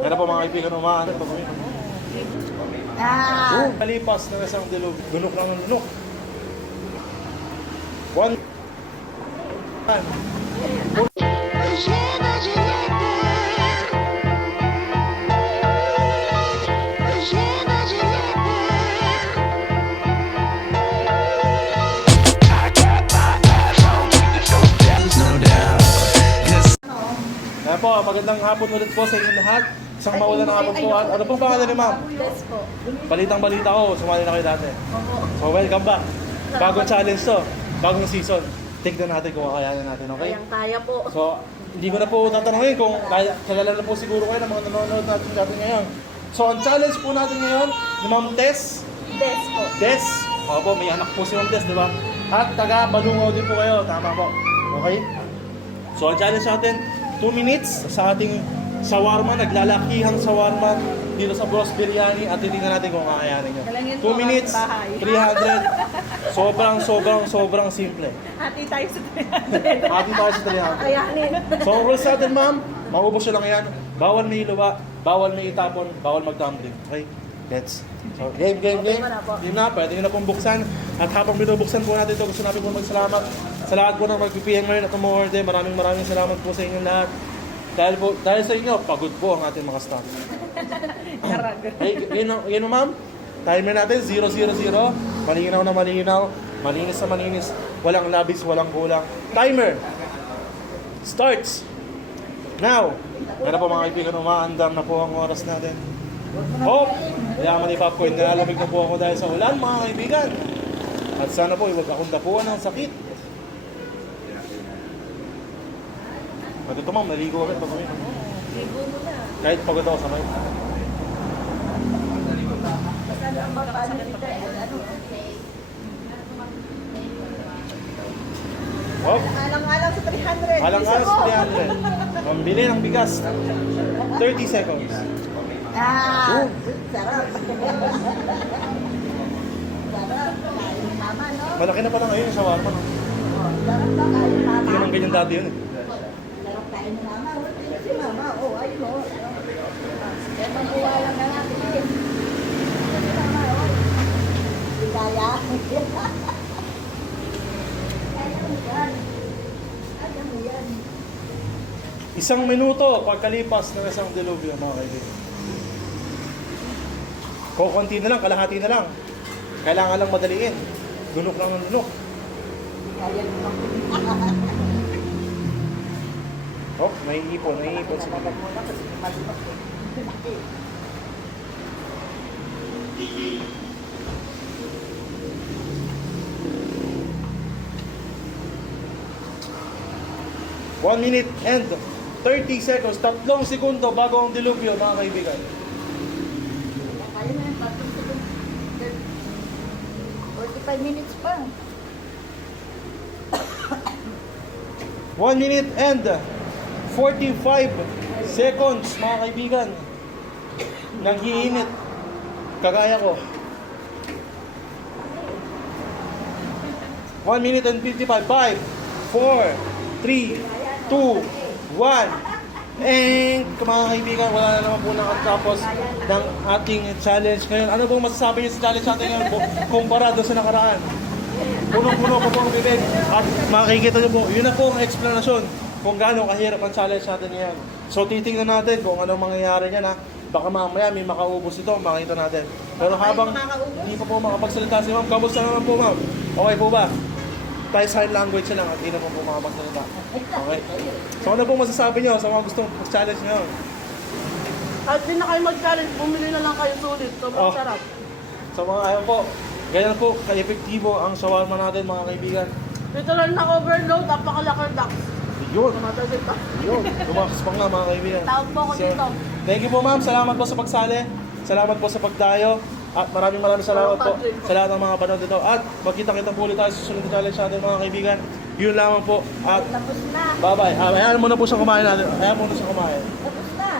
Meron po mga kaibigan umahanap. Pag Ah! Oh, kalipas na isang dilog. Lunok lang ng lunok. One. One. Kaya po, magandang hapon ulit po sa inyo lahat. Isang maulan ng. At ano pong pangalan ni ma'am? Yes po. Balitang balita ko, sumali na kayo dati. Opo. So welcome back. Bagong challenge to. Bagong season. Tignan natin kung kakayanin natin, okay? Kayang kaya po. So, hindi ko na po tatanungin kung kaya- kilala na po siguro kayo ng mga nanonood natin natin ngayon. So, ang challenge po natin ngayon, ni Ma'am Tess, Yes po. Des, Opo, may anak po si Ma'am Des, di ba? At taga Balungaw din po kayo, tama po. Okay? So, ang challenge natin, 2 minutes sa ating shawarma, naglalakihang shawarma dito sa Bros Biryani at titingnan natin kung kakayanin nyo. Galangin 2 po ang minutes, bahay. 300. Sobrang, sobrang, sobrang simple. Hati tayo sa 300. Atin tayo sa 300. Kayanin. So, ang rules natin, ma'am, maubos nyo lang yan. Bawal may iluwa, bawal may itapon, bawal mag-tumbling. Okay? Gets? So, game, game, game. Game na, pwede nyo na pong buksan. At habang binubuksan po natin ito, gusto natin po magsalamat sa lahat po ng mag-PM ngayon at umorder. Maraming maraming salamat po sa inyo lahat. Dahil, po, dahil sa inyo, pagod po ang ating mga staff. Hey, yun, yun ma'am. Timer natin, 000. Malinaw na malinaw. Malinis na malinis. Walang labis, walang kulang. Timer. Starts. Now. Meron po mga kaibigan, umaandar na po ang oras natin. Hop! Yaman ni Popcorn, nalalabig na po ako dahil sa ulan, mga kaibigan. At sana po, huwag akong tapuan ng sakit. At ito ma'am, naligo agad pag uminom. Ligo mo na. Kahit pagod ako sa may. Basta ang paano dito. Ano? Hop! Alang-alang sa 300. Alang Isa alas mo. 300. Pambili ng bigas. 30 seconds. Ah! Sarap. Sarap. Kain mama, no? Malaki na pala ngayon yung shawarma. No? Sarap ba kain mama? Hindi naman ganyan dati yun eh. Ni mama. Si mama. Oh, ayun oh. Kaya mabuhay lang na natin eh. Si mama, oh. Hindi kaya. Kaya mo yan. Kaya mo yan. Isang minuto pagkalipas ng isang dilubyo mga kaibigan. Kukunti na lang, kalahati na lang. Kailangan lang madaliin. Lunok lang ng lunok. Kaya mo. Oh, may ipon, may ipon. Malibak eh. One minute and 30 seconds. Tatlong segundo bago ang dilubyo mga kaibigan. Kaya na yung tatlong segundo. 45 minutes pa. One minute and 45 seconds mga kaibigan. Nanghihinit. Kagaya ko. 1 minute and 55. 5, 4, 3, 2, 1. And mga kaibigan, wala na naman po nakatapos ng ating challenge ngayon. Ano bang masasabi niyo sa challenge natin ngayon kumpara doon sa nakaraan? Punong-puno po po ang bibig. At makikita niyo po, yun na po ang explanation kung gaano kahirap ang challenge natin ngayon. So titingnan natin kung anong mangyayari niyan ha. Baka mamaya may makaubos ito, makita natin. Pero habang hindi pa po makapagsalita si ma'am, kamusta naman po ma'am? Okay po ba? Tayo sign language na lang at hindi na po po makapagsalita. Okay? So ano po masasabi niyo sa mga gustong challenge ngayon? Kahit di na kayo mag-challenge, bumili na lang kayo sulit. Sobrang Oh. sarap. Sa mga ayun po, ganyan po ka-epektibo ang shawarma natin mga kaibigan. Lang na overload. Yun. Yun. Tumakaspak na mga kaibigan. Tawag po ako dito. Thank you po ma'am. Salamat po sa pagsali. Salamat po sa pagdayo. At maraming maraming salamat po sa lahat ng mga panood dito. At magkita-kita po ulit tayo sa susunod na challenge natin mga kaibigan. Yun lamang po. At tapos na. Bye-bye. Uh, hayaan po siyang kumain natin. Hayaan mo na kumain. Tapos na.